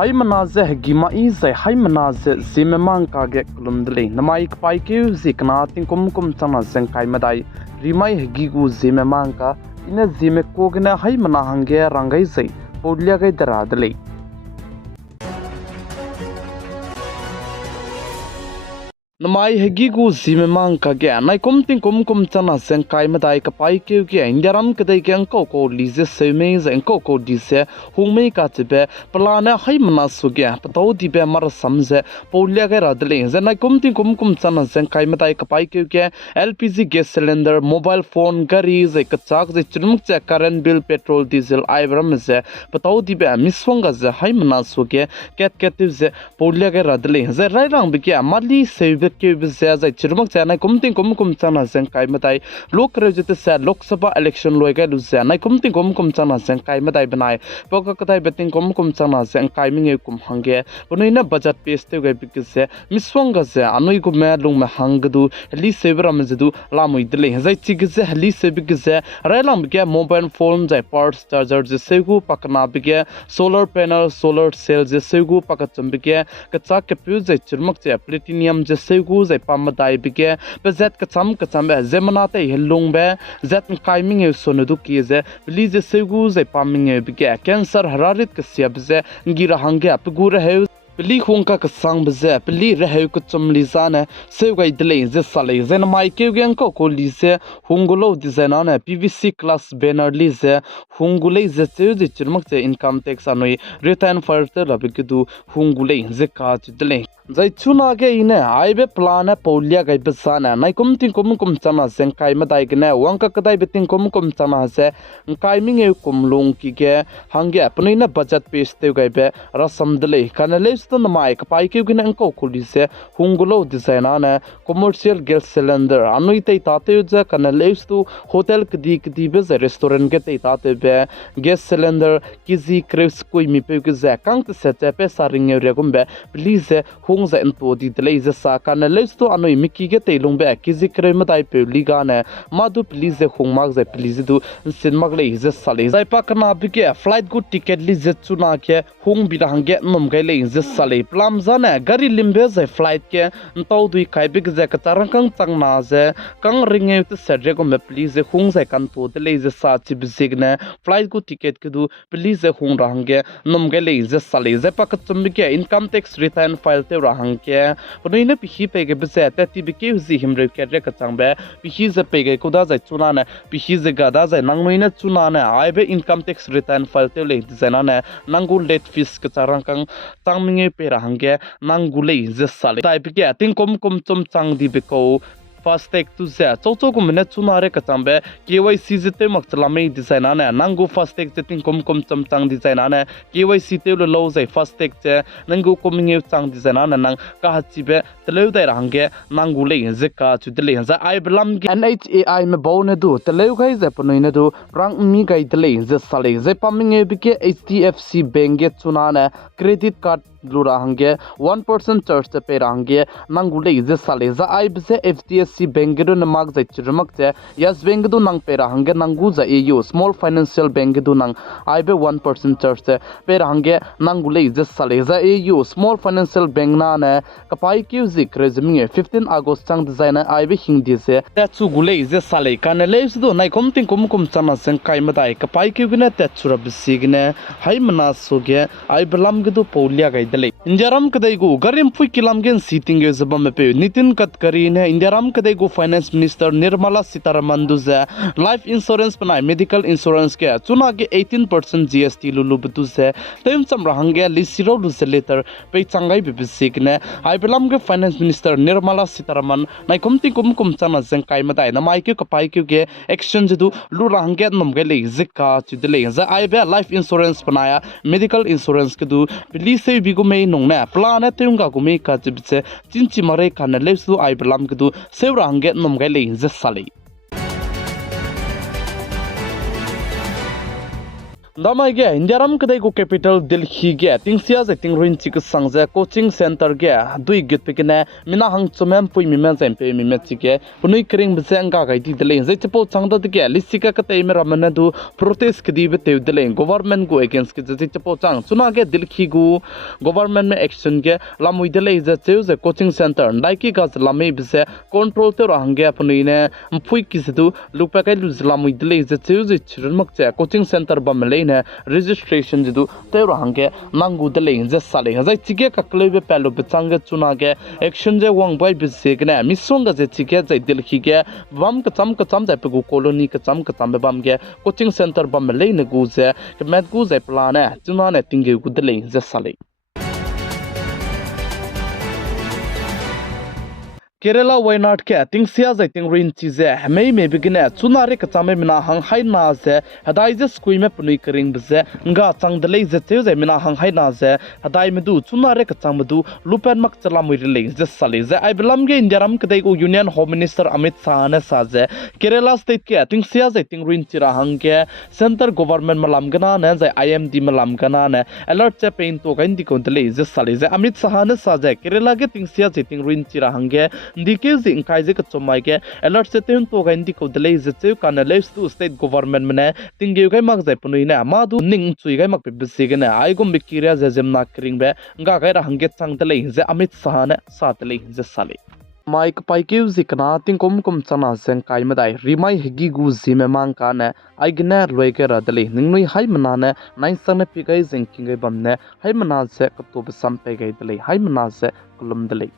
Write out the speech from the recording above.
hai manaze gimai zai hai manaze zeme mang ka ge kulumdle namai kpai ke zikna tin kum chana zeng kai madai rimai hegi gu zeme mang ka ina zeme kogna hai mana hange rangai zai podlia gai daradle namai hegi gu zime mang ka ge nai kum chana zeng kai madai ka pai ke ge indiaram ke dai ge angko ko lize seme zeng ko dise hungmei ka chibe plana hai mana su ge patau di be mar samze polia ge radle ze nai kum chana zeng kai madai ka pai ke ge LPG gas cylinder mobile phone gari ze ka chak ze churmuk che current bill petrol diesel ibram ze patau di be miswanga ze hai mana su ge ket ze polia ge radle ze rai rang bi ge mali sebe ke bizya zai chirmak chana kum chana zeng kai matai lok rejete sa lok sabha election loiga luzya nai kum chana zeng kai matai banai poka katai beting kum chana zeng kai minge kum hange punoina budget peste gai bikse miswanga ze anoi gu me lung me hangdu li sebra mzedu lamui dile zai chigze li sebigze railam bige mobile phone zai parts charger je segu pakna bige solar panel solar cell je segu pakachum bige kacha kepu zai chirmak che platinum je gu zai pamadai bige be zet kacham be zemana te helung be zet kaiming e sonudu ki ze please segu zai paming e bige cancer hararit ka siab ze ngira hange apgur he pili khongka ka sang bze pili rehe ku chumli zana seugai dile ze sale zen mai ke gen ko lise hungulo designer na PVC class banner lise hungulei ze ze chirmak che income tax anoi return further labikidu hungulei ze ka dile zai chuna ge ine aibe plana polia gai besana nai kum chana zeng kai madai gne wangka kadai beting kum chana se kai ming e kum lung ki ge hange apni na budget page te gai be rasam dele kanale sto na mai ka pai ke gne angko khuli se hungulo designer na commercial gas cylinder anui te tate je kanale sto hotel kdi be restaurant ge te tate be gas cylinder kizi craves koi mi pe ge za kang te se pe saring re gumbe please za ento di dele za sa kana lesto anoi miki ge teilung be kizi kre matai pe liga ne madu please khung mak za please du sin mak le za sale zai pa kana bi ke flight good ticket li za chuna ke hung bi rang ge nom ge le za sale plam za ne gari limbe za flight ke ntau dui kai bi za ka tarang kang chang na za kang ringe tu sedre go me please hung za kan to dele za sa chi bi signe flight good ticket ke du please hung rang ge nom ge le za sale za pa ka chum bi ke income tax return file te hangke punoina pihi pege bese tati bike zi himre kere ka changbe pihi ze pege koda zai chuna na pihi ze gada zai nangnoina chuna na aibe income tax return file te le designer na nangu late fees ka charang kang tangminge pe hangke nangule ze sale tai bike ating kom chum chang di beko Fastek tu za chocho ko mena chunare ka chambe KYC jete mak chlame design na nangu fastek jeting kom cham chang design na KYC te lo zai fastek che nangu koming chang design na nang ka hachibe telo dai rangge nangu le je ka chu dele za ai blam ge NHAI me bone du telo gai ze pnoine du rang mi gai dele je sale je paming e bike HDFC bank ge chunana credit card lura hange 1% charge te pe range nangule je sale za ai bse FDSC bank do na mag za chirmak che yes bank do nang pe range nangu za EU small financial bank do nang ai be 1% charge te pe range nangule je sale za EU small financial bank na ne kapai ki zik rezming 15 August chang design ai be hindi se ta chu gule je sale kan le do nai kum chana sen kai ma dai kapai ki gune ta chura bisigne hai mana soge ai blam ge do polia gai dele indiaram kadai go garim pui kilam gen sitting ge zabam pe nitin katkari ne indiaram kadai go finance minister nirmala sitaraman du za life insurance panai medical insurance ke chuna ge 18% GST lulu butu se tem cham rahange lisiro lu se letter pe changai bi bisik ne ai belam ge finance minister nirmala sitaraman nai kum chana zeng kai ma dai na mai ke kapai ke ge exchange du lu rahange nom ge le zika chu de le za ai be life insurance panaya medical insurance ke du police bi go me nong na plana teunga ko me ka chibse chinchi mare kan lesu ai blam ke du seurang ge nom ge le je sale Damai ge Indiaram kadai ko capital Delhi ge tingsia ze tingruin chik sangze coaching center ge dui git pikine mina hang chumem pui mimen zem pe mimet chike punui kring bse anga ga di dele ze chapo changda de ge lisika ka te mera mana du protest kidi be te dele government go against ke ze chapo chang chuna ge Delhi gu government me action ge lamui dele ze cheu ze coaching center daiki ga lami bse control te rang ge punui ne pui ki se du lupa kai lu lamui dele ze cheu ze chirmak che coaching center bam le registration jidu tero hange nangu de le je sale hazai chige ka klebe palo bechang chuna ge action je wang bai bise gne misong ga je chige jai Delhi ge bam ka cham jai pe colony ka cham bam ge coaching center bam le ne gu je ke met gu jai plan ne chuna ne tinge gu de le je sale Kerala Wayanad ke tingsia zai tingrin chize mei me begine chunare ka chame mina hang hai na ze hadai je skui me punui kering bze nga chang dele je cheu zai mina hang hai na ze hadai me du chunare ka chang du lupen mak chala mui le je sale ze ai belam ge indiaram ke dai ko union home minister Amit Shah ne sa je Kerala state ke tingsia zai tingrin chira hang ke center government malam gana ne zai IMD malam gana ne alert che pain to gain di ko dele je sale ze Amit Shah ne sa je Kerala ge tingsia zai tingrin chira hang ge Dike zing kai ze ka chomai ke alert se ten to ga indi ko dele ze cheu kana le stu state government mane tingeu kai mak zai punui na ma du ning chui kai mak pe bisi ge na ai gom bikiria ze jem na kring be nga kai ra hange chang dele ze Amit Shah ne sa dele ze sale Mike Paikeu zikna ting kom chana seng kai madai rimai higi gu zime mang ka ne ai gna loi ke ra dele ningnui hai mana ne nai sang ne pi kai zeng king gai bam ne hai mana se ka to sam pe gai dele hai mana se kulum dele